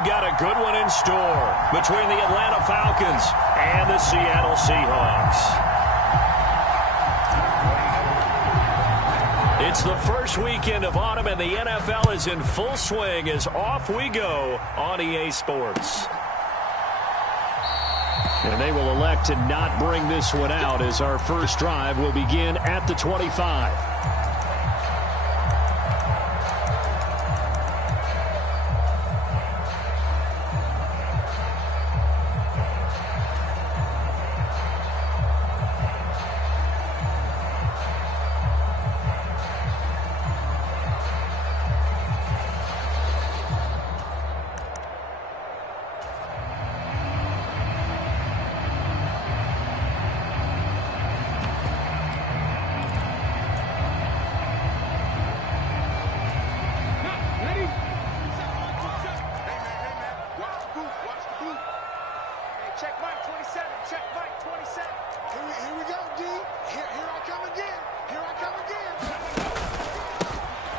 we've got a good one in store between the Atlanta Falcons and the Seattle Seahawks. It's the first weekend of autumn, and the NFL is in full swing as off we go on EA Sports. And they will elect to not bring this one out as our first drive will begin at the 25.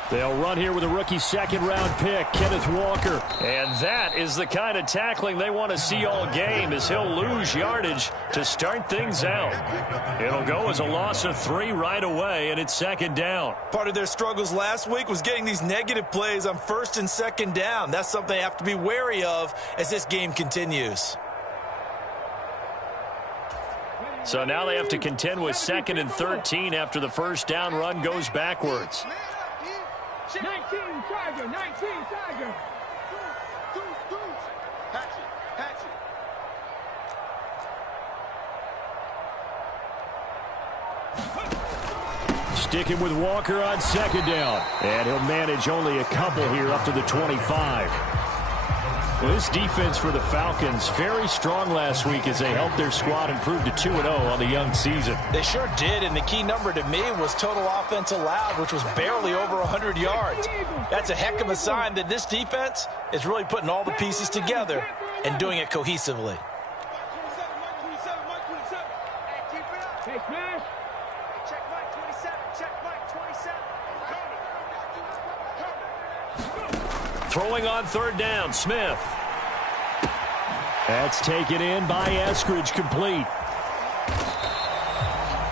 They'll run here with a rookie second-round pick, Kenneth Walker. And that is the kind of tackling they want to see all game as he'll lose yardage to start things out. It'll go as a loss of 3 right away, and it's second down. Part of their struggles last week was getting these negative plays on first and second down. That's something they have to be wary of as this game continues. So now they have to contend with 2nd and 13 after the first down run goes backwards. 19 Tiger, 19 Tiger. Patch it. Sticking with Walker on second down. And he'll manage only a couple here up to the 25. Well, this defense for the Falcons, very strong last week as they helped their squad improve to 2-0 on the young season. They sure did, and the key number to me was total offense allowed, which was barely over 100 yards. That's a heck of a sign that this defense is really putting all the pieces together and doing it cohesively. Hey, Smash. Check Mike 27. Check Mike 27. Throwing on third down, Smith. That's taken in by Eskridge, complete.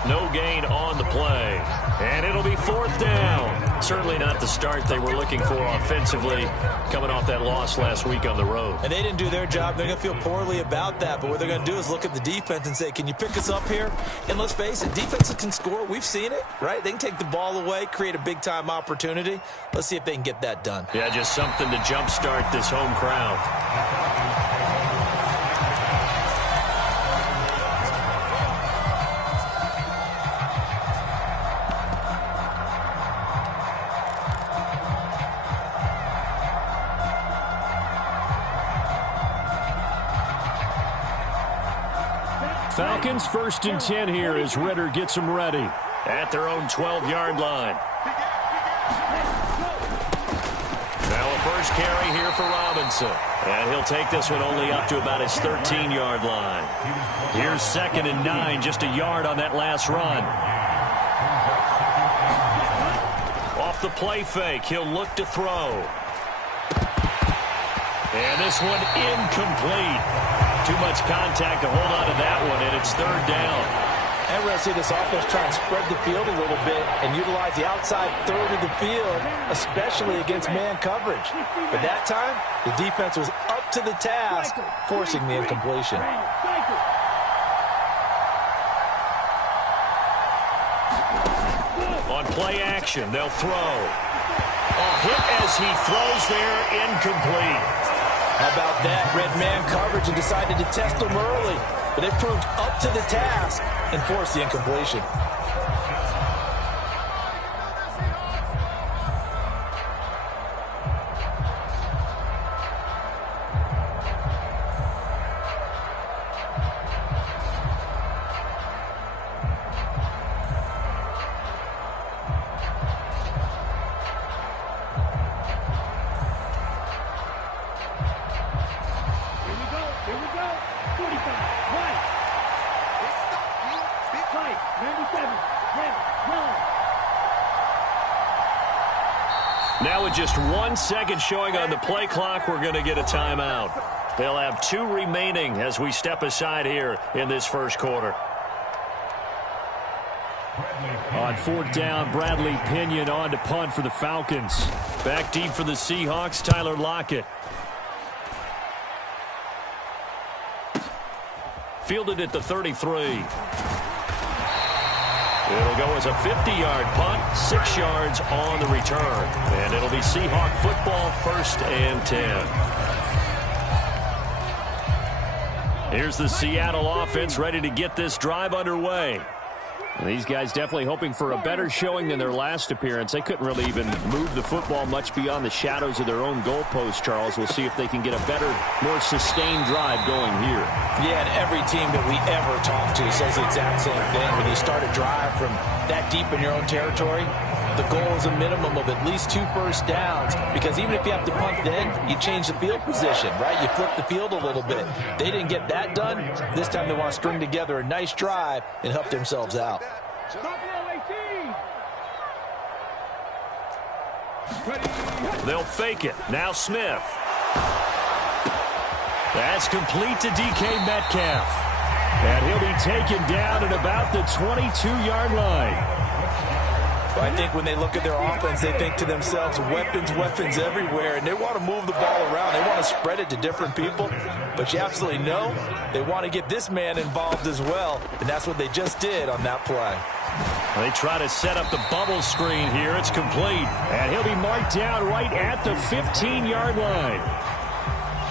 No gain on the play. And it'll be fourth down. Certainly not the start they were looking for offensively, coming off that loss last week on the road. And they didn't do their job. They're going to feel poorly about that. But what they're going to do is look at the defense and say, can you pick us up here? And let's face it, defenses can score. We've seen it, right? They can take the ball away, create a big-time opportunity. Let's see if they can get that done. Yeah, just something to jumpstart this home crowd. Falcons 1st and 10 here as Ritter gets them ready at their own 12-yard line. Now a first carry here for Robinson. And he'll take this one only up to about his 13-yard line. Here's 2nd and 9, just a yard on that last run. Off the play fake, he'll look to throw. And this one incomplete. Too much contact to hold on to that one, and it's third down. And we're going to see this offense try and spread the field a little bit and utilize the outside third of the field, especially against man coverage. But that time, the defense was up to the task, forcing the incompletion. On play action, they'll throw. A hit as he throws there, incomplete. How about that? Red man coverage and decided to test them early. But they proved up to the task and forced the incompletion. Now with just 1 second showing on the play clock, we're going to get a timeout. They'll have 2 remaining as we step aside here in this first quarter. On 4th down, Bradley Pinion on to punt for the Falcons. Back deep for the Seahawks, Tyler Lockett. Fielded at the 33. It'll go as a 50-yard punt, 6 yards on the return. And it'll be Seahawk football, 1st and 10. Here's the Seattle offense ready to get this drive underway. These guys definitely hoping for a better showing than their last appearance. They couldn't really even move the football much beyond the shadows of their own goalpost, Charles. We'll see if they can get a better, more sustained drive going here. Yeah, and every team that we ever talk to says the exact same thing. When you start a drive from that deep in your own territory, the goal is a minimum of at least 2 first downs, because even if you have to punt then, you change the field position, right? You flip the field a little bit. They didn't get that done. This time they want to string together a nice drive and help themselves out. They'll fake it. Now Smith. That's complete to DK Metcalf. And he'll be taken down at about the 22-yard line. Well, I think when they look at their offense, they think to themselves, weapons, weapons everywhere, and they want to move the ball around. They want to spread it to different people, but you absolutely know they want to get this man involved as well, and that's what they just did on that play. They try to set up the bubble screen here. It's complete, and he'll be marked down right at the 15-yard line.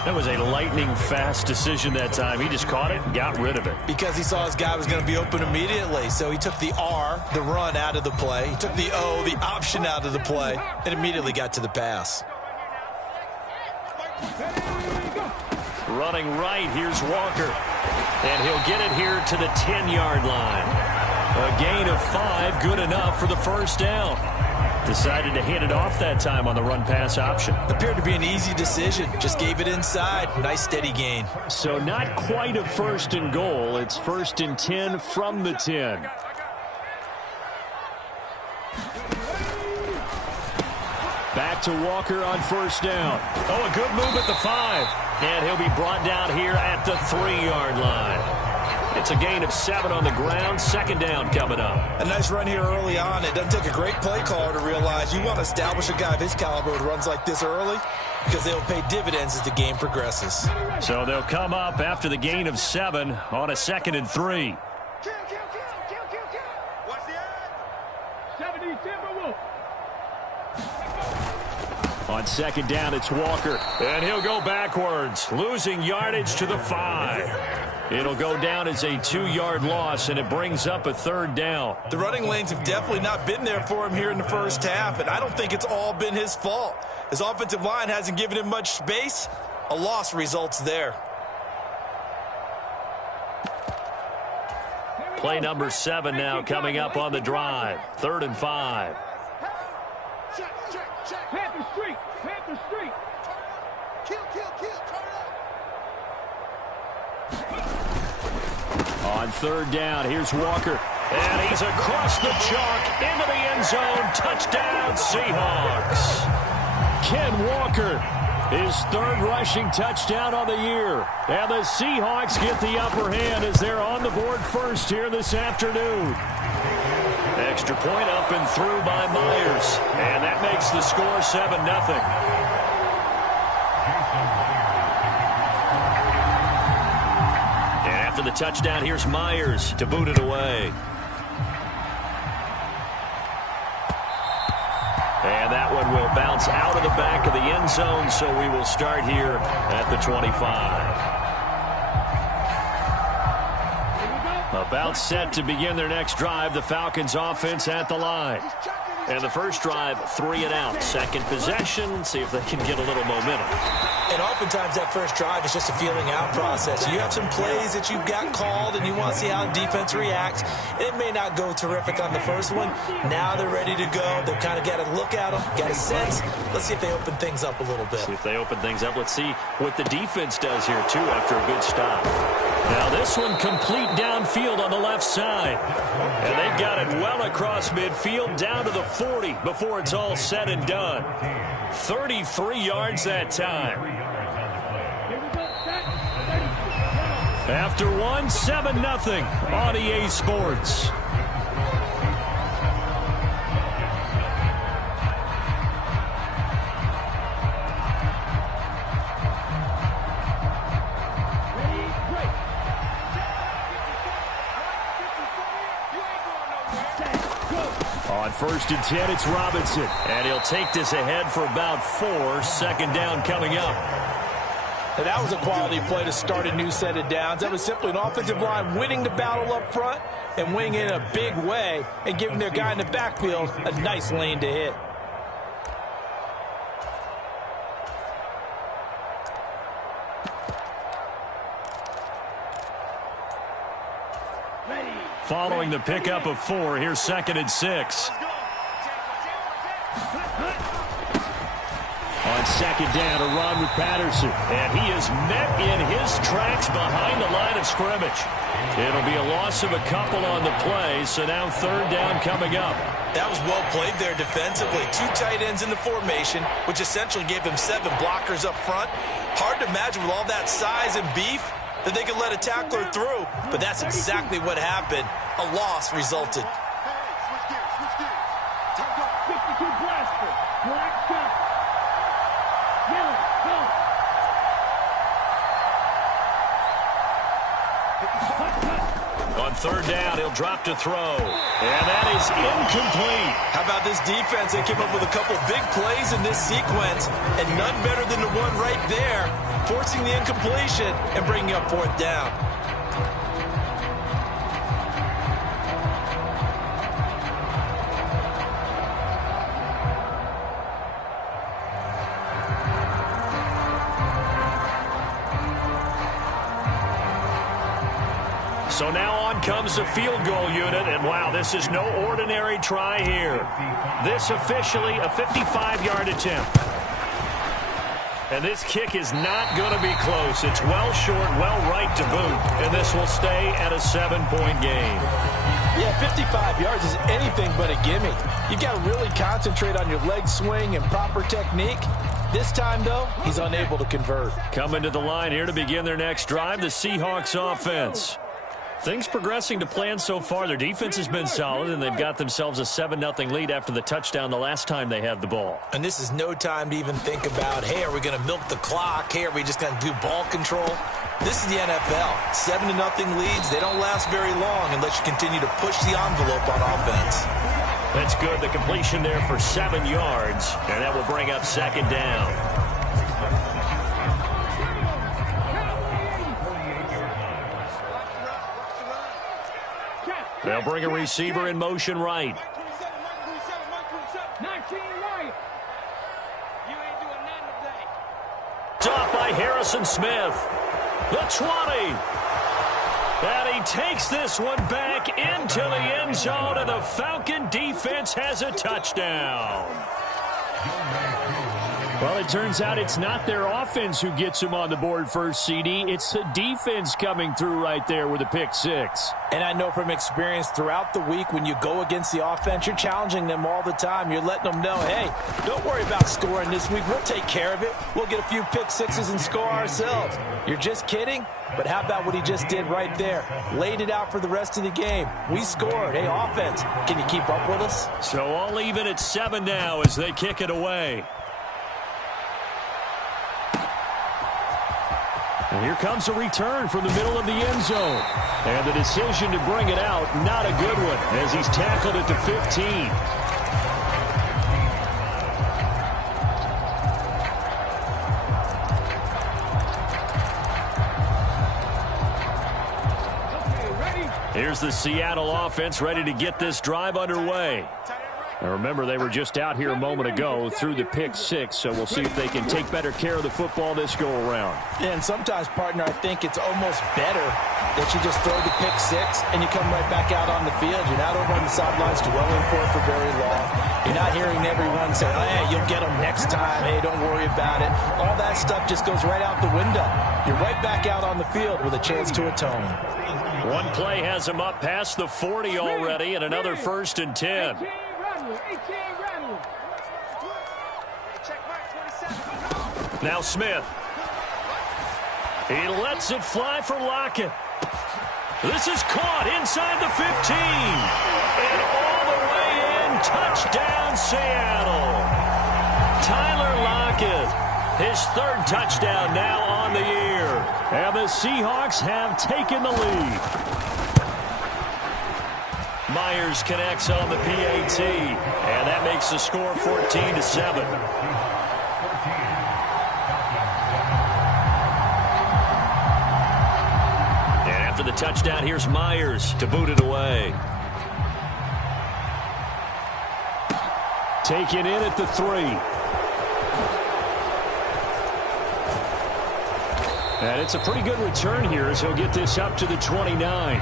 That was a lightning-fast decision that time. He just caught it and got rid of it. Because he saw his guy was going to be open immediately. So he took the R, the run, out of the play. He took the O, the option, out of the play, and immediately got to the pass. Running right, here's Walker. And he'll get it here to the 10-yard line. A gain of 5, good enough for the first down. Decided to hand it off that time on the run-pass option. Appeared to be an easy decision. Just gave it inside. Nice steady gain. So not quite a 1st and goal. It's 1st and 10 from the 10. Back to Walker on 1st down. Oh, a good move at the 5. And he'll be brought down here at the 3-yard line. It's a gain of 7 on the ground. 2nd down coming up. A nice run here early on. It doesn't take a great play caller to realize you want to establish a guy of his caliber with runs like this early, because they'll pay dividends as the game progresses. So they'll come up after the gain of 7 on a 2nd and 3. Kill. Watch the end. 70 Timberwolves. On 2nd down, it's Walker. And he'll go backwards, losing yardage to the 5. It'll go down as a 2-yard loss, and it brings up a 3rd down. The running lanes have definitely not been there for him here in the first half, and I don't think it's all been his fault. His offensive line hasn't given him much space. A loss results there. Play number 7 now coming up on the drive. 3rd and 5. Panther Street. Kill. Turn up. On 3rd down, here's Walker. And he's across the chalk into the end zone. Touchdown, Seahawks. Ken Walker, his 3rd rushing touchdown on the year. And the Seahawks get the upper hand as they're on the board first here this afternoon. Extra point up and through by Myers. And that makes the score 7-0. And after the touchdown, here's Myers to boot it away. And that one will bounce out of the back of the end zone, so we will start here at the 25. About set to begin their next drive, the Falcons offense at the line. And the first drive, 3 and out. Second possession, see if they can get a little momentum. And oftentimes that first drive is just a feeling out process. You have some plays that you've got called and you want to see how the defense reacts. It may not go terrific on the first one. Now they're ready to go. They've kind of got to look at them, got a sense. Let's see if they open things up a little bit. See if they open things up. Let's see what the defense does here, too, after a good stop. Now this one complete downfield on the left side. And they've got it well across midfield down to the 40 before it's all said and done. 33 yards that time. After one, 7-0 on EA Sports. On 1st and 10, it's Robinson. And he'll take this ahead for about 4. Second down coming up. And that was a quality play to start a new set of downs. That was simply an offensive line winning the battle up front and winning it in a big way and giving their guy in the backfield a nice lane to hit. Following the pickup of 4, here's 2nd and 6. On 2nd down, a run with Patterson. And he is met in his tracks behind the line of scrimmage. It'll be a loss of a couple on the play, so now 3rd down coming up. That was well played there defensively. 2 tight ends in the formation, which essentially gave them 7 blockers up front. Hard to imagine with all that size and beef that they could let a tackler through, but that's exactly what happened. A loss resulted. Switch gears. 52 blaster. Black shot. Yellow, go. On 3rd down, he'll drop to throw. And that is incomplete. How about this defense? They came up with a couple big plays in this sequence, and none better than the one right there, forcing the incompletion and bringing up 4th down. So now on comes the field goal unit, and wow, this is no ordinary try here. This officially a 55-yard attempt. And this kick is not going to be close. It's well short, well right to boot, and this will stay at a 7-point game. Yeah, 55 yards is anything but a gimme. You've got to really concentrate on your leg swing and proper technique. This time, though, he's unable to convert. Coming to the line here to begin their next drive, the Seahawks offense. Things progressing to plan so far. Their defense has been solid, and they've got themselves a 7-0 lead after the touchdown the last time they had the ball. And this is no time to even think about, hey, are we going to milk the clock? Hey, are we just going to do ball control? This is the NFL. 7-0 leads, they don't last very long unless you continue to push the envelope on offense. That's good. The completion there for 7 yards, and that will bring up 2nd down. They'll bring a receiver in motion right. 19 right. You ain't doing nothing today. Stopped by Harrison Smith. The 20. And he takes this one back into the end zone, and the Falcon defense has a touchdown. Well, it turns out it's not their offense who gets him on the board first, CD. It's the defense coming through right there with a pick 6. And I know from experience throughout the week, when you go against the offense, you're challenging them all the time. You're letting them know, hey, don't worry about scoring this week. We'll take care of it. We'll get a few pick 6s and score ourselves. You're just kidding? But how about what he just did right there? Laid it out for the rest of the game. We scored. Hey, offense, can you keep up with us? So all even at 7 now as they kick it away. And here comes a return from the middle of the end zone. And the decision to bring it out, not a good one, as he's tackled at the 15. Here's the Seattle offense ready to get this drive underway. Tight end right. And remember, they were just out here a moment ago through the pick six, so we'll see if they can take better care of the football this go-around. And sometimes, partner, I think it's almost better that you just throw the pick six and you come right back out on the field. You're not over on the sidelines dwelling for it for very long. You're not hearing everyone say, oh, hey, you'll get them next time. Hey, don't worry about it. All that stuff just goes right out the window. You're right back out on the field with a chance to atone. One play has him up past the 40 already, and another 1st and 10. Now Smith. He lets it fly for Lockett. This is caught inside the 15. And all the way in, touchdown Seattle. Tyler Lockett, his 3rd touchdown now on the year. And the Seahawks have taken the lead. Myers connects on the PAT, and that makes the score 14-7. And after the touchdown, here's Myers to boot it away. Taken in at the 3. And it's a pretty good return here as he'll get this up to the 29.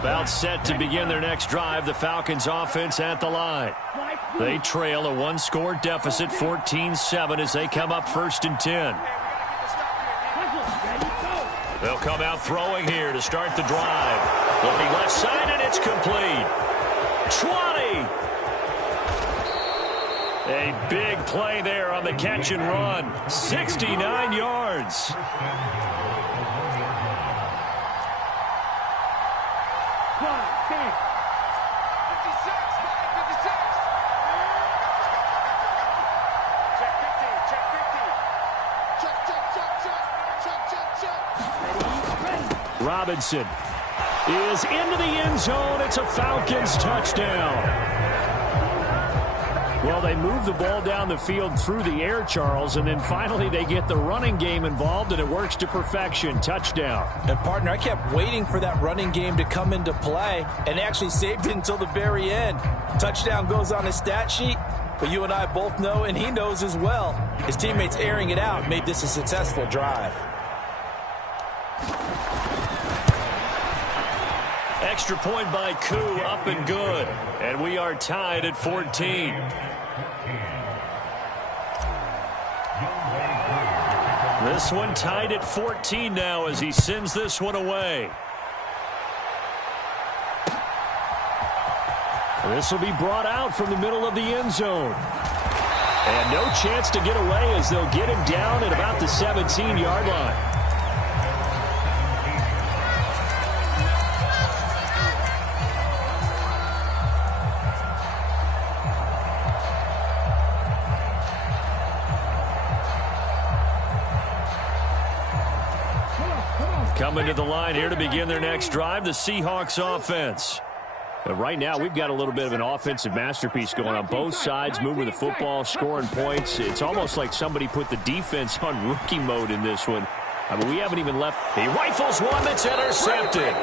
About set to begin their next drive, the Falcons offense at the line. They trail a 1-score deficit, 14-7, as they come up 1st and 10. They'll come out throwing here to start the drive. Looking left side, and it's complete. 20. A big play there on the catch and run. 69 yards. Robinson is into the end zone. It's a Falcons touchdown. Well, they move the ball down the field through the air, Charles, and then finally they get the running game involved, and it works to perfection. Touchdown. And, partner, I kept waiting for that running game to come into play, and actually saved it until the very end. Touchdown goes on his stat sheet, but you and I both know, and he knows as well, his teammates airing it out made this a successful drive. Extra point by Koo, up and good. And we are tied at 14. This one tied at 14 now as he sends this one away. This will be brought out from the middle of the end zone. And no chance to get away as they'll get him down at about the 17-yard line. Coming to the line here to begin their next drive, the Seahawks offense. But right now, we've got a little bit of an offensive masterpiece going on. Both sides moving the football, scoring points. It's almost like somebody put the defense on rookie mode in this one. I mean, we haven't even left. He rifles one that's intercepted.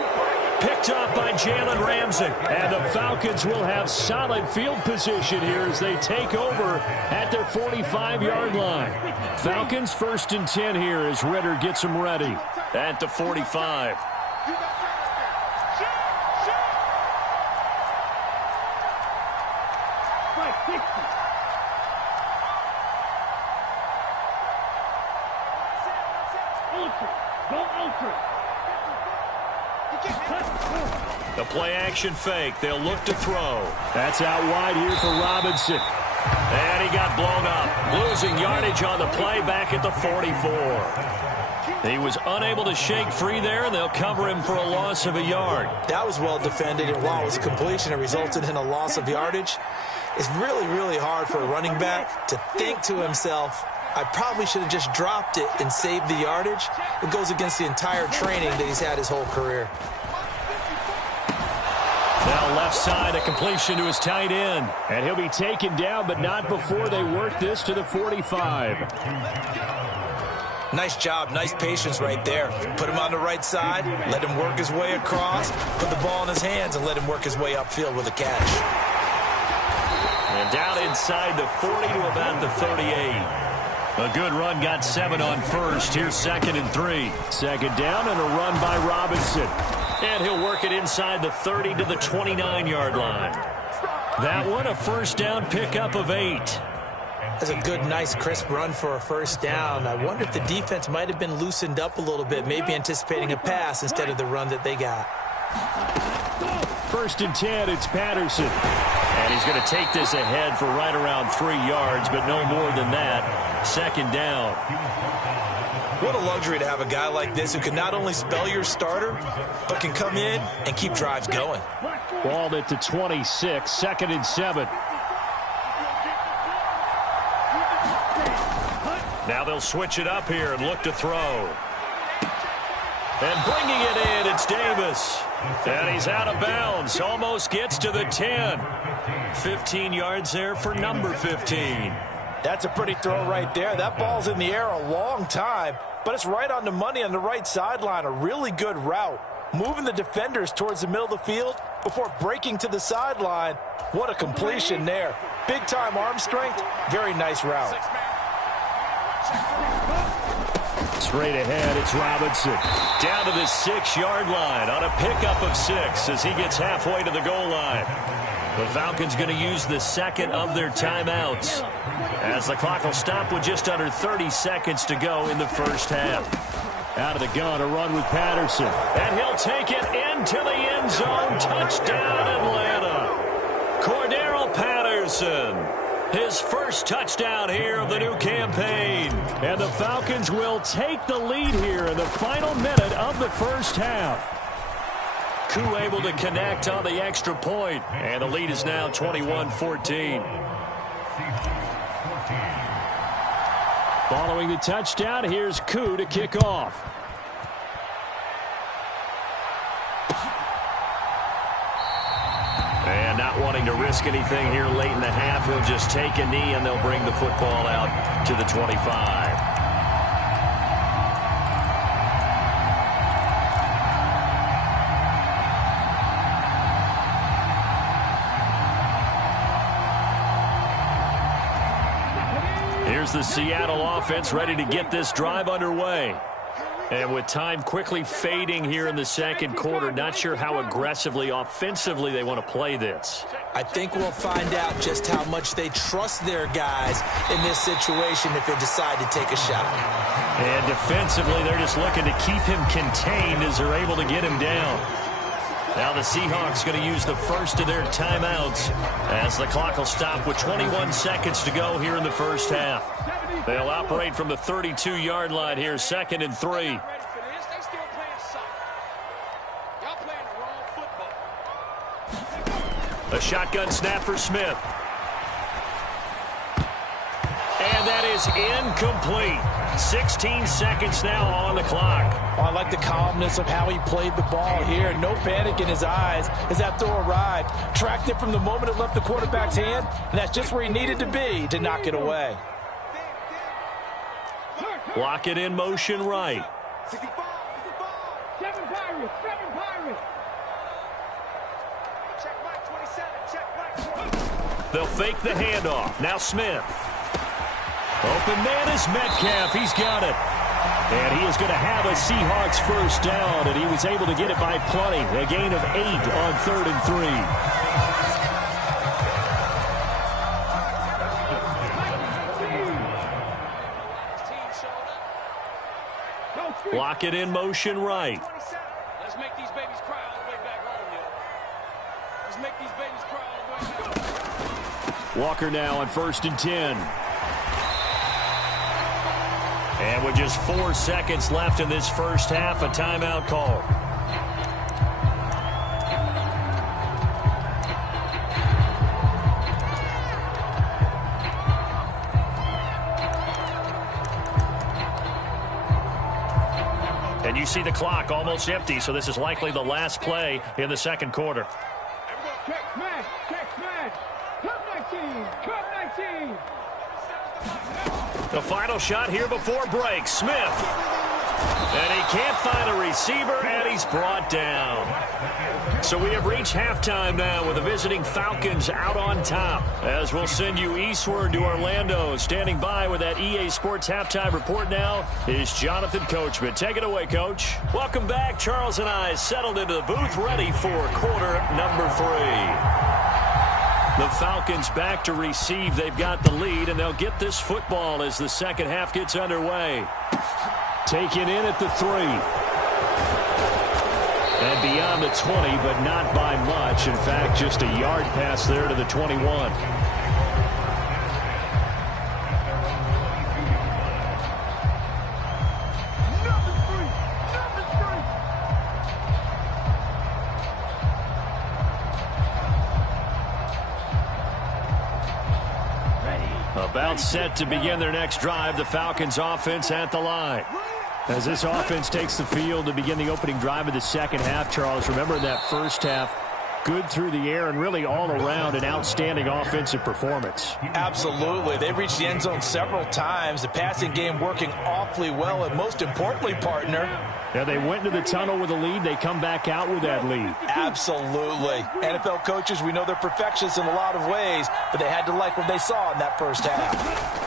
Picked up by Jalen Ramsey. And the Falcons will have solid field position here as they take over at their 45-yard line. Falcons 1st and 10 here as Ritter gets them ready at the 45. The play-action fake. They'll look to throw. That's out wide here for Robinson. And he got blown up. Losing yardage on the play back at the 44. He was unable to shake free there, and they'll cover him for a loss of a yard. That was well defended, and while it was a completion, it resulted in a loss of yardage. It's really, really hard for a running back to think to himself, I probably should have just dropped it and saved the yardage. It goes against the entire training that he's had his whole career. Now left side, a completion to his tight end. And he'll be taken down, but not before they work this to the 45. Nice job, nice patience right there. Put him on the right side, let him work his way across, put the ball in his hands, and let him work his way upfield with a catch. And down inside the 40 to about the 38. A good run, got 7 on first. Here's 2nd and 3. Second down and a run by Robinson. And he'll work it inside the 30 to the 29-yard line. That one, a first down pickup of 8. That's a good, nice, crisp run for a first down. I wonder if the defense might have been loosened up a little bit, maybe anticipating a pass instead of the run that they got. 1st and 10, it's Patterson. And he's going to take this ahead for right around 3 yards, but no more than that. Second down. What a luxury to have a guy like this who can not only spell your starter, but can come in and keep drives going. Balled at the 26, 2nd and 7. Now they'll switch it up here and look to throw. And bringing it in, it's Davis. And he's out of bounds. Almost gets to the 10. 15 yards there for number 15. That's a pretty throw right there. That ball's in the air a long time, but it's right on the money on the right sideline. A really good route. Moving the defenders towards the middle of the field before breaking to the sideline. What a completion there. Big-time arm strength. Very nice route. Straight ahead, it's Robinson. Down to the 6-yard line on a pickup of 6 as he gets halfway to the goal line. The Falcons going to use the second of their timeouts as the clock will stop with just under 30 seconds to go in the first half. Out of the gun, a run with Patterson. And he'll take it into the end zone. Touchdown, Atlanta. Cordero Patterson. His first touchdown here of the new campaign. And the Falcons will take the lead here in the final minute of the first half. Koo able to connect on the extra point. And the lead is now 21-14. Following the touchdown, here's Koo to kick off. And not wanting to risk anything here late in the half, he'll just take a knee and they'll bring the football out to the 25. Here's the Seattle offense ready to get this drive underway. And with time quickly fading here in the second quarter, not sure how aggressively, offensively they want to play this. I think we'll find out just how much they trust their guys in this situation if they decide to take a shot. And defensively, they're just looking to keep him contained as they're able to get him down. Now the Seahawks going to use the first of their timeouts as the clock will stop with 21 seconds to go here in the first half. They'll operate from the 32-yard line here, 2nd and 3. A shotgun snap for Smith. And that is incomplete. 16 seconds now on the clock. Oh, I like the calmness of how he played the ball here. No panic in his eyes as that throw arrived. Tracked it from the moment it left the quarterback's hand, and that's just where he needed to be to knock it away. Block it in motion right. 7 Pirates, 7 Pirates. Check Mike 27, check Mike. They'll fake the handoff. Now Smith. Open man is Metcalf. He's got it. And he is going to have a Seahawks first down, and he was able to get it by plenty. A gain of 8 on 3rd and 3. Block it in motion right. Let's make these babies cry all the way back home, yo. Let's make these babies cry all the way back home. Walker now on 1st and 10. And with just 4 seconds left in this first half, a timeout call. And you see the clock almost empty, so this is likely the last play in the second quarter. Check man. Check man. Cut 19. Cut 19. The final shot here before break. Smith. And he can't find a receiver, and he's brought down. So we have reached halftime now with the visiting Falcons out on top. As we'll send you eastward to Orlando. Standing by with that EA Sports halftime report now is Jonathan Coachman. Take it away, Coach. Welcome back. Charles and I settled into the booth, ready for quarter number 3. The Falcons back to receive. They've got the lead, and they'll get this football as the second half gets underway. Taken in at the 3. And beyond the 20, but not by much. In fact, just a yard pass there to the 21. About set to begin their next drive, the Falcons offense at the line. As this offense takes the field to begin the opening drive of the second half, Charles, remember that first half, good through the air and really all around an outstanding offensive performance. Absolutely. They reached the end zone several times. The passing game working awfully well, and most importantly, partner. Yeah, they went into the tunnel with a lead. They come back out with that lead. Absolutely. NFL coaches, we know they're perfectionists in a lot of ways, but they had to like what they saw in that first half.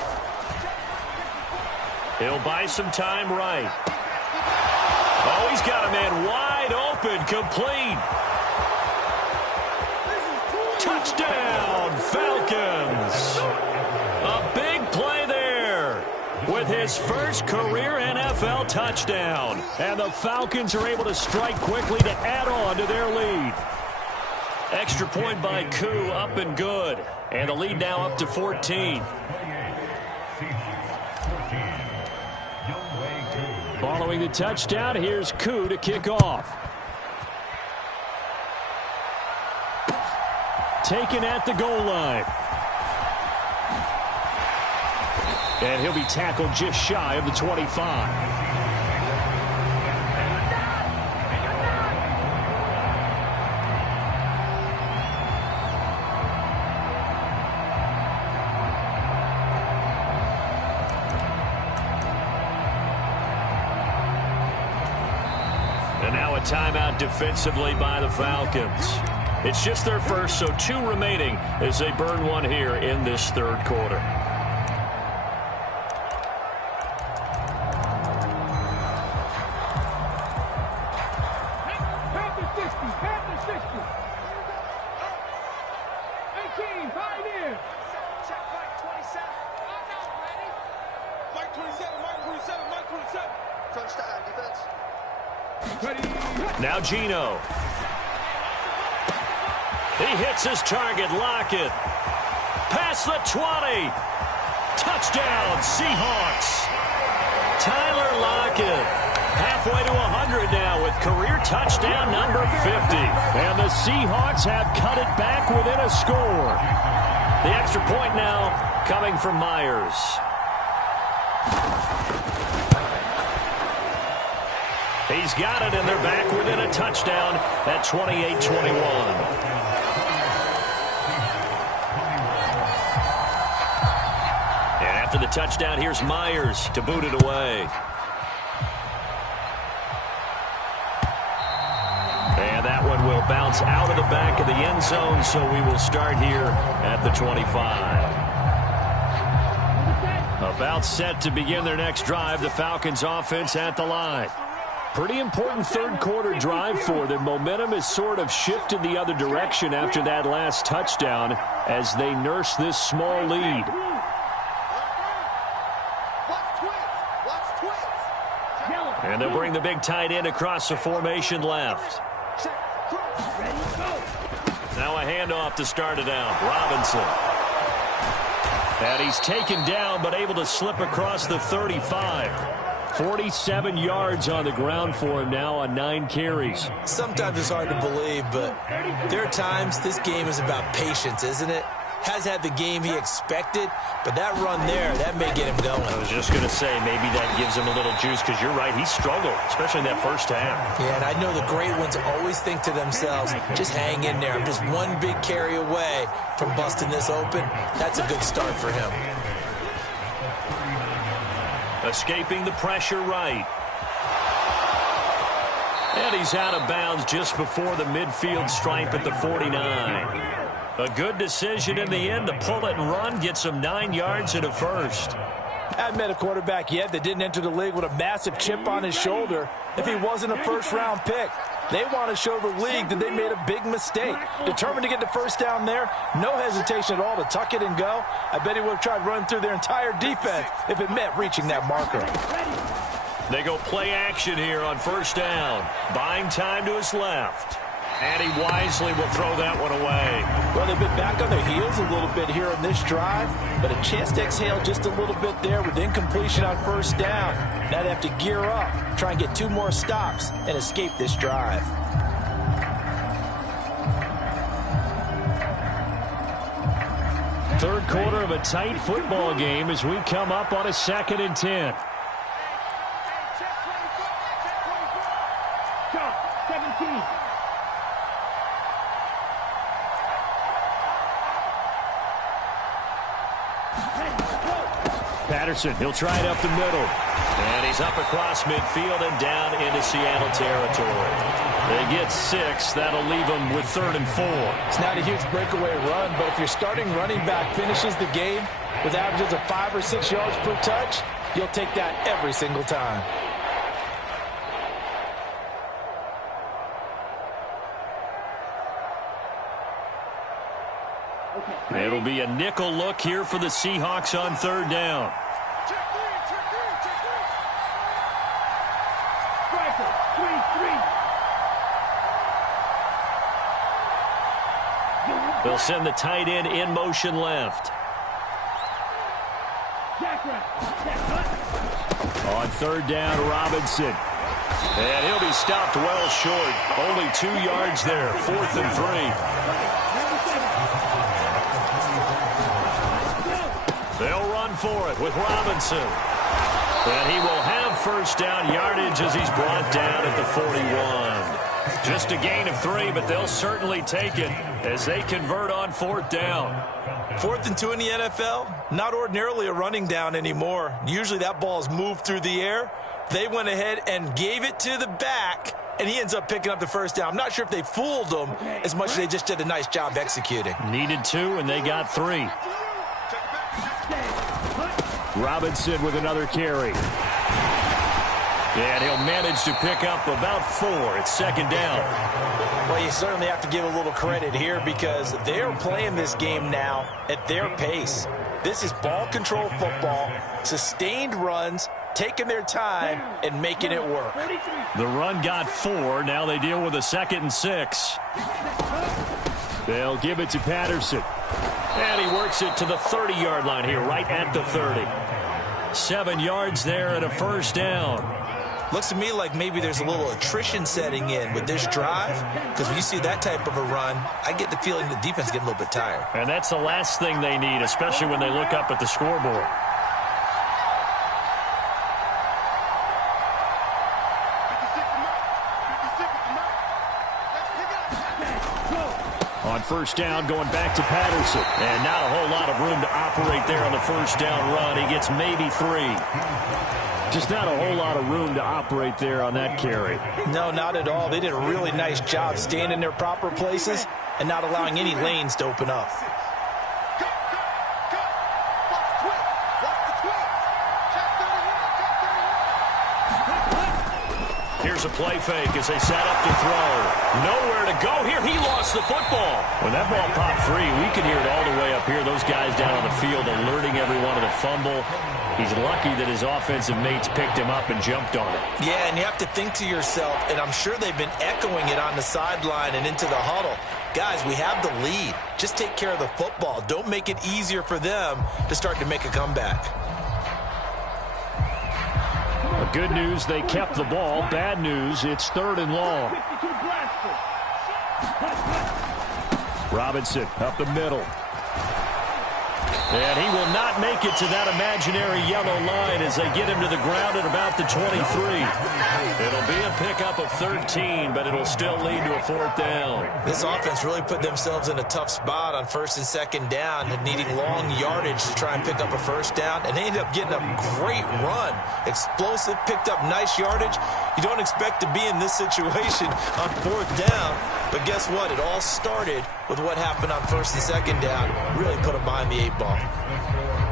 He'll buy some time right. Oh, he's got a man wide open, complete. Touchdown, Falcons. A big play there with his first career NFL touchdown. And the Falcons are able to strike quickly to add on to their lead. Extra point by Koo, up and good. And the lead now up to 14. Following the touchdown, here's Koo to kick off. Taken at the goal line. And he'll be tackled just shy of the 25. And now a timeout defensively by the Falcons. It's just their first, so 2 remaining as they burn one here in this third quarter. Panther 60. 18, 5 in. Check Mike 27. I'm not ready. Mike 27, Mike 27, Mike 27. Touchdown, defense. Now Geno. He hits his target, Lockett. Past the 20. Touchdown, Seahawks. Tyler Lockett. Halfway to 100 now with career touchdown number 50. And the Seahawks have cut it back within a score. The extra point now coming from Myers. He's got it, and they're back within a touchdown at 28-21. After the touchdown, here's Myers to boot it away. And that one will bounce out of the back of the end zone, so we will start here at the 25. About set to begin their next drive, the Falcons offense at the line. Pretty important third quarter drive for them. Momentum has sort of shifted the other direction after that last touchdown as they nurse this small lead. And they'll bring the big tight end across the formation left. Now a handoff to start it out. Robinson. And he's taken down but able to slip across the 35. 47 yards on the ground for him now on 9 carries. Sometimes it's hard to believe, but there are times this game is about patience, isn't it? has had the game he expected, but that run there, that may get him going. I was just going to say, maybe that gives him a little juice, because you're right, he struggled, especially in that first half. Yeah, and I know the great ones always think to themselves, just hang in there. I'm just one big carry away from busting this open. That's a good start for him. Escaping the pressure right. And he's out of bounds just before the midfield stripe at the 49. A good decision in the end to pull it and run, get some 9 yards and a first. I haven't met a quarterback yet that didn't enter the league with a massive chip on his shoulder if he wasn't a first-round pick. They want to show the league that they made a big mistake. Determined to get the first down there, no hesitation at all to tuck it and go. I bet he would have tried running through their entire defense if it meant reaching that marker. They go play action here on first down. Buying time to his left. And he wisely will throw that one away. Well, they've been back on their heels a little bit here in this drive, but a chance to exhale just a little bit there with incompletion on first down. Now they have to gear up, try and get 2 more stops, and escape this drive. Third quarter of a tight football game as we come up on a 2nd and 10. Shot, 17. Patterson, he'll try it up the middle. And he's up across midfield and down into Seattle territory. They get 6. That'll leave them with 3rd and 4. It's not a huge breakaway run, but if your starting running back finishes the game with averages of 5 or 6 yards per touch, you'll take that every single time. It'll be a nickel look here for the Seahawks on 3rd down. Striker, 3-3. They'll send the tight end in motion left. On 3rd down, Robinson. And he'll be stopped well short. Only 2 yards there. 4th and 3. They'll run for it with Robinson. And he will have first down yardage as he's brought down at the 41. Just a gain of 3, but they'll certainly take it as they convert on 4th down. 4th and 2 in the NFL, not ordinarily a running down anymore. Usually that ball is moved through the air. They went ahead and gave it to the back, and he ends up picking up the first down. I'm not sure if they fooled him as much as they just did a nice job executing. Needed 2, and they got 3. Robinson with another carry. And he'll manage to pick up about 4. It's 2nd down. Well, you certainly have to give a little credit here because they're playing this game now at their pace. This is ball control football, sustained runs, taking their time and making it work. The run got 4. Now they deal with a 2nd and 6. They'll give it to Patterson. And he works it to the 30-yard line here, right at the 30. 7 yards there and a first down. Looks to me like maybe there's a little attrition setting in with this drive, because when you see that type of a run, I get the feeling the defense is getting a little bit tired. And that's the last thing they need, especially when they look up at the scoreboard. On first down, going back to Patterson. And not a whole lot of room to operate there on the first down run. He gets maybe 3. Just not a whole lot of room to operate there on that carry. No, not at all. They did a really nice job staying in their proper places and not allowing any lanes to open up. Here's a play fake as they set up to throw. Nowhere to go here. He lost the football. When that ball popped free, we could hear it all the way up here. Those guys down on the field alerting everyone of the fumble. He's lucky that his offensive mates picked him up and jumped on it. Yeah, and you have to think to yourself, and I'm sure they've been echoing it on the sideline and into the huddle. Guys, we have the lead. Just take care of the football. Don't make it easier for them to start to make a comeback. Good news, they kept the ball. Bad news, it's 3rd and long. Robinson up the middle. And he will not make it to that imaginary yellow line as they get him to the ground at about the 23. It'll be a pickup of 13, but it'll still lead to a 4th down. This offense really put themselves in a tough spot on 1st and 2nd down, needing long yardage to try and pick up a 1st down, and they ended up getting a great run. Explosive, picked up nice yardage. You don't expect to be in this situation on 4th down, but guess what? It all started with what happened on 1st and 2nd down. Really put them behind the 8 ball.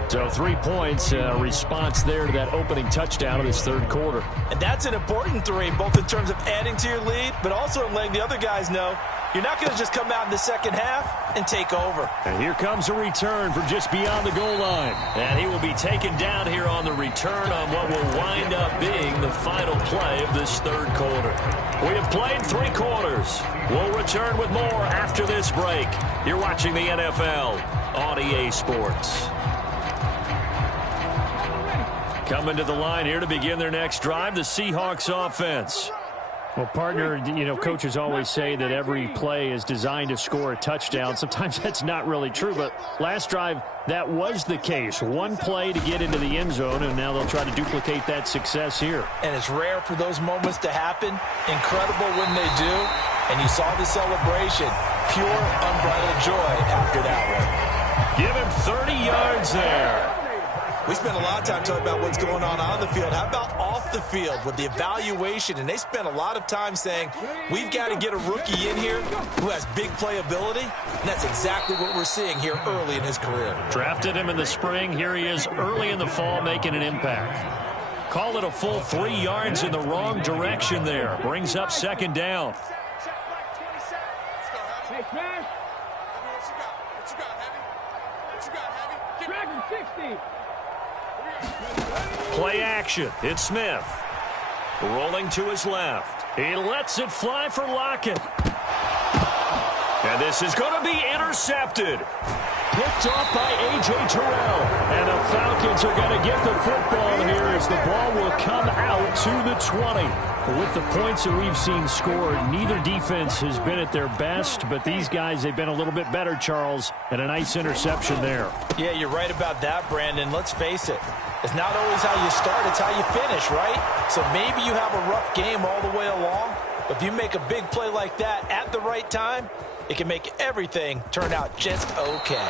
So 3 points, response there to that opening touchdown of this 3rd quarter. And that's an important 3, both in terms of adding to your lead, but also in letting the other guys know you're not going to just come out in the 2nd half and take over. And here comes a return from just beyond the goal line. And he will be taken down here on the return on what will wind up being the final play of this 3rd quarter. We have played 3 quarters. We'll return with more after this break. You're watching the NFL on EA Sports. Coming to the line here to begin their next drive, the Seahawks offense. Well, partner, you know, coaches always say that every play is designed to score a touchdown. Sometimes that's not really true, but last drive, that was the case. 1 play to get into the end zone, and now they'll try to duplicate that success here. And it's rare for those moments to happen. Incredible when they do. And you saw the celebration. Pure, unbridled joy after that one. Give him 30 yards there. We spent a lot of time talking about what's going on the field. How about off the field with the evaluation? And they spent a lot of time saying, we've got to get a rookie in here who has big playability. And that's exactly what we're seeing here early in his career. Drafted him in the spring. Here he is early in the fall making an impact. Call it a full 3 yards in the wrong direction there. Brings up 2nd down. Hey, Smash. What you got, Heavy? Dragon 60. Play action. It's Smith. Rolling to his left. He lets it fly for Lockett. And this is going to be intercepted. Picked off by A.J. Terrell. And the Falcons are going to get the football here as the ball will come out to the 20. With the points that we've seen scored, neither defense has been at their best, but these guys, they've been a little bit better, Charles, and a nice interception there. Yeah, you're right about that, Brandon. Let's face it. It's not always how you start, it's how you finish, right? So maybe you have a rough game all the way along, but if you make a big play like that at the right time, it can make everything turn out just okay.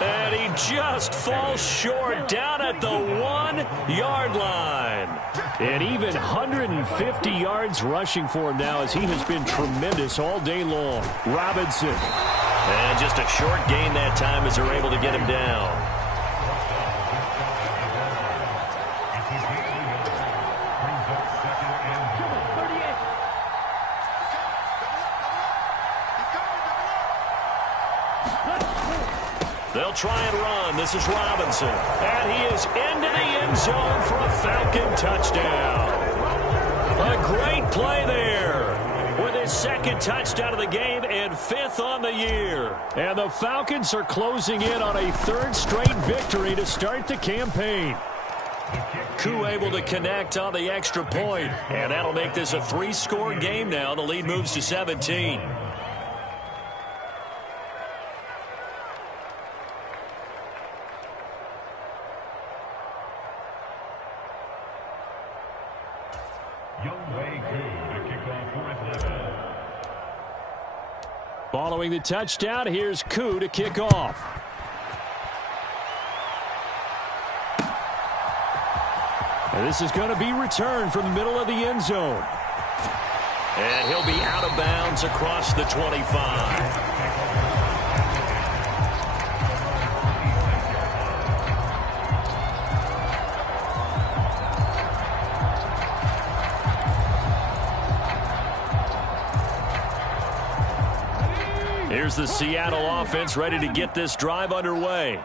And he just falls short down at the 1-yard line. And even 150 yards rushing for him now as he has been tremendous all day long. Robinson. And just a short gain that time as they're able to get him down. They'll try and run. This is Robinson. And he is into the end zone for a Falcon touchdown. A great play there with his 2nd touchdown of the game and 5th on the year. And the Falcons are closing in on a 3rd straight victory to start the campaign. Koo able to connect on the extra point. And that'll make this a 3-score game now. The lead moves to 17. Following the touchdown, here's Koo to kick off. And this is going to be returned from the middle of the end zone. And he'll be out of bounds across the 25. Here's the Seattle offense ready to get this drive underway.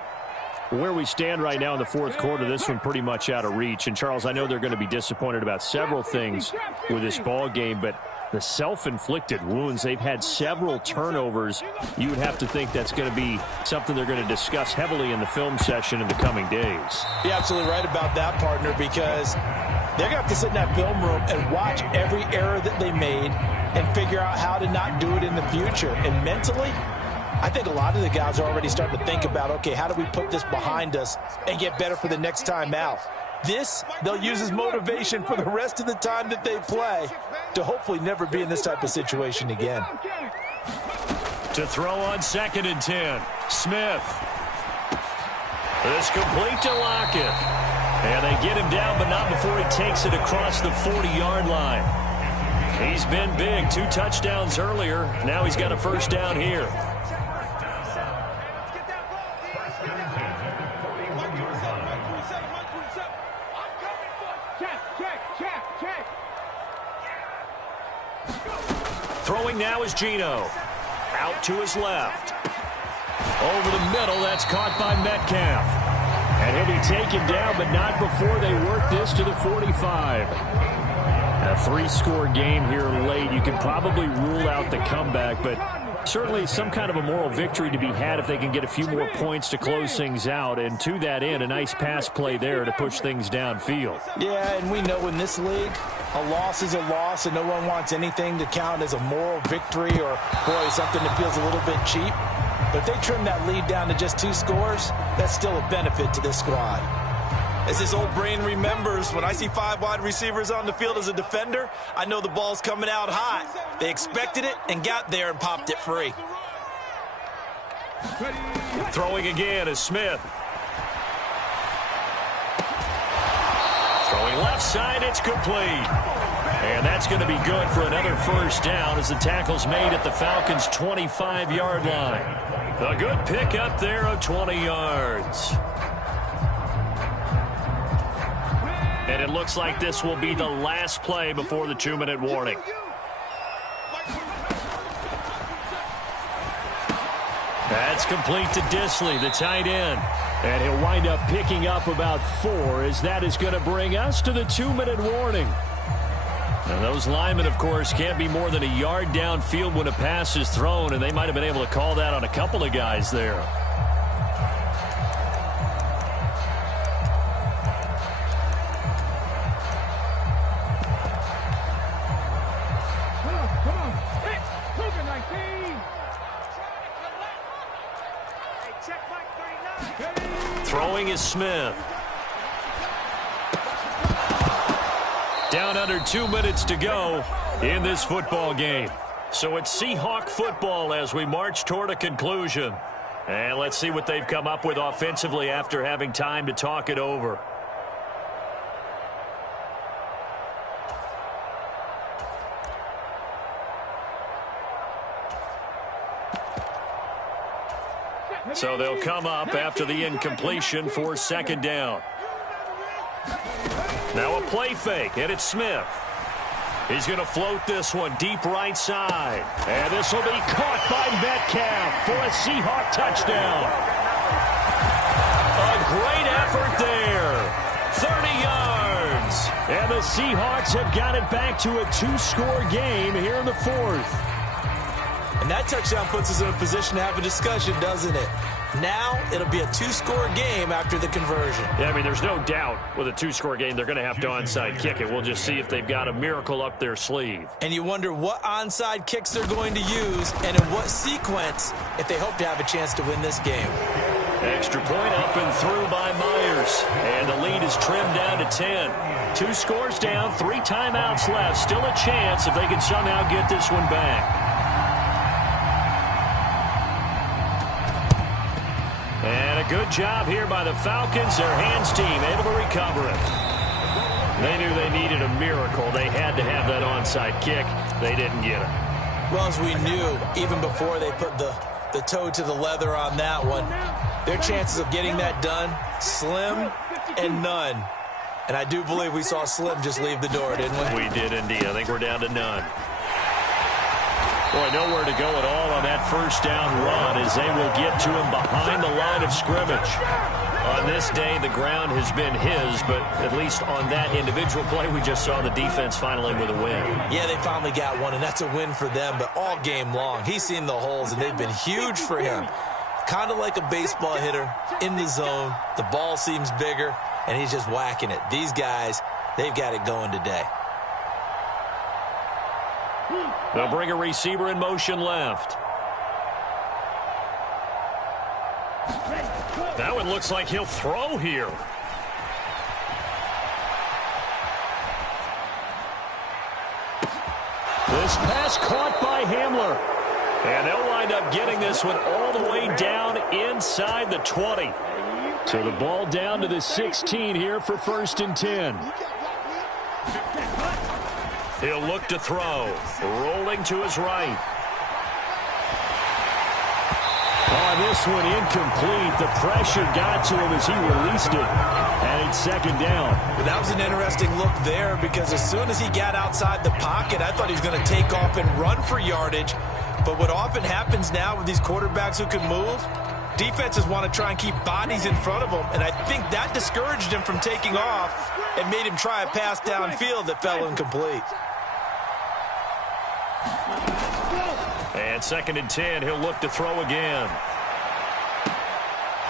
Where we stand right now in the 4th quarter, this one pretty much out of reach. And, Charles, I know they're going to be disappointed about several things with this ball game, but the self-inflicted wounds, they've had several turnovers. You would have to think that's going to be something they're going to discuss heavily in the film session in the coming days. You're absolutely right about that, partner, because they're going to have to sit in that film room and watch every error that they made and figure out how to not do it in the future. And mentally, I think a lot of the guys are already starting to think about, okay, how do we put this behind us and get better for the next time out? This, they'll use as motivation for the rest of the time that they play to hopefully never be in this type of situation again. To throw on 2nd and 10. Smith. This complete to Lockett. And they get him down, but not before he takes it across the 40-yard line. He's been big. 2 touchdowns earlier. Now he's got a first down here. Throwing now is Geno. Out to his left. Over the middle, that's caught by Metcalf. And he'll be taken down, but not before they work this to the 45. A 3-score game here late. You could probably rule out the comeback, but certainly some kind of a moral victory to be had if they can get a few more points to close things out. And to that end, a nice pass play there to push things downfield. Yeah, and we know in this league, a loss is a loss, and no one wants anything to count as a moral victory or, boy, something that feels a little bit cheap. But if they trim that lead down to just 2 scores, that's still a benefit to this squad. As his old brain remembers, when I see 5 wide receivers on the field as a defender, I know the ball's coming out hot. They expected it and got there and popped it free. Throwing again is Smith. Throwing left side, it's complete. And that's going to be good for another first down as the tackle's made at the Falcons' 25-yard line. A good pickup there of 20 yards. And it looks like this will be the last play before the 2-minute warning. That's complete to Disley, the tight end. And he'll wind up picking up about 4 as that is going to bring us to the 2-minute warning. And those linemen, of course, can't be more than a yard downfield when a pass is thrown, and they might have been able to call that on a couple of guys there. Throwing is Smith. Down under 2 minutes to go in this football game. So it's Seahawk football as we march toward a conclusion. And let's see what they've come up with offensively after having time to talk it over. So they'll come up after the incompletion for 2nd down. Now a play fake, and it's Smith. He's going to float this one deep right side. And this will be caught by Metcalf for a Seahawk touchdown. A great effort there. 30 yards. And the Seahawks have got it back to a 2-score game here in the 4th. And that touchdown puts us in a position to have a discussion, doesn't it? Now it'll be a 2-score game after the conversion. Yeah, I mean, there's no doubt with a 2-score game they're going to have to onside kick it. We'll just see if they've got a miracle up their sleeve. And you wonder what onside kicks they're going to use and in what sequence if they hope to have a chance to win this game. Extra point up and through by Myers. And the lead is trimmed down to 10. 2 scores down, 3 timeouts left. Still a chance if they can somehow get this one back. And a good job here by the Falcons. Their hands team able to recover it. They knew they needed a miracle. They had to have that onside kick. They didn't get it. Well, as we knew, even before they put the toe to the leather on that one, their chances of getting that done, slim and none. And I do believe we saw Slim just leave the door, didn't we? We did indeed. I think we're down to none. Boy, nowhere to go at all on that first down run as they will get to him behind the line of scrimmage. On this day, the ground has been his, but at least on that individual play, we just saw the defense finally with a win. Yeah, they finally got one, and that's a win for them, but all game long, he's seen the holes, and they've been huge for him. Kind of like a baseball hitter in the zone. The ball seems bigger, and he's just whacking it. These guys, they've got it going today. They'll bring a receiver in motion left. That one looks like he'll throw here. This pass caught by Hamler. And they'll wind up getting this one all the way down inside the 20. So the ball down to the 16 here for 1st and 10. He'll look to throw. Rolling to his right. Oh, this one incomplete. The pressure got to him as he released it. And it's 2nd down. But that was an interesting look there because as soon as he got outside the pocket, I thought he was going to take off and run for yardage. But what often happens now with these quarterbacks who can move, defenses want to try and keep bodies in front of them. And I think that discouraged him from taking off and made him try a pass downfield that fell incomplete. And 2nd and 10, he'll look to throw again.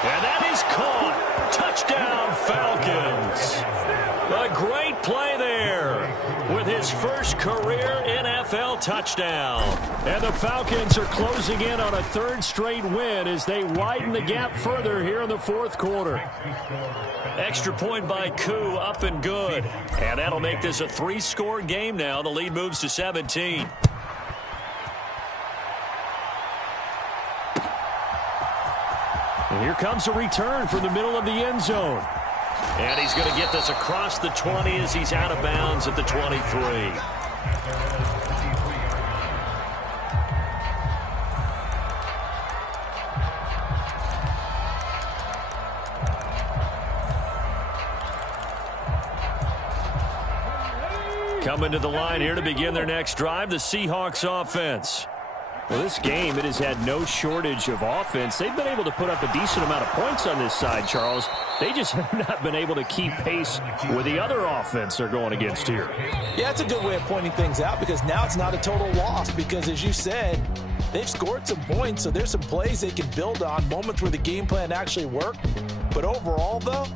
And that is caught. Touchdown, Falcons. A great play there with his first career NFL touchdown. And the Falcons are closing in on a 3rd straight win as they widen the gap further here in the 4th quarter. Extra point by Koo, up and good. And that'll make this a 3-score game now. The lead moves to 17. And here comes a return from the middle of the end zone. And he's going to get this across the 20 as he's out of bounds at the 23. Coming to the line here to begin their next drive, the Seahawks offense. Well, this game, it has had no shortage of offense. They've been able to put up a decent amount of points on this side, Charles. They just have not been able to keep pace with the other offense they're going against here. Yeah, that's a good way of pointing things out because now it's not a total loss because, as you said, they've scored some points, so there's some plays they can build on, moments where the game plan actually worked. But overall, though,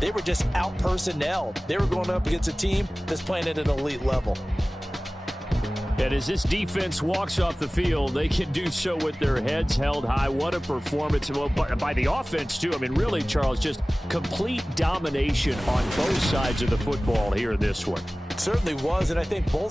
they were just out-personnelled. They were going up against a team that's playing at an elite level. And as this defense walks off the field, they can do so with their heads held high. What a performance by the offense, too. I mean, really, Charles, just complete domination on both sides of the football here in this one. It certainly was, and I think both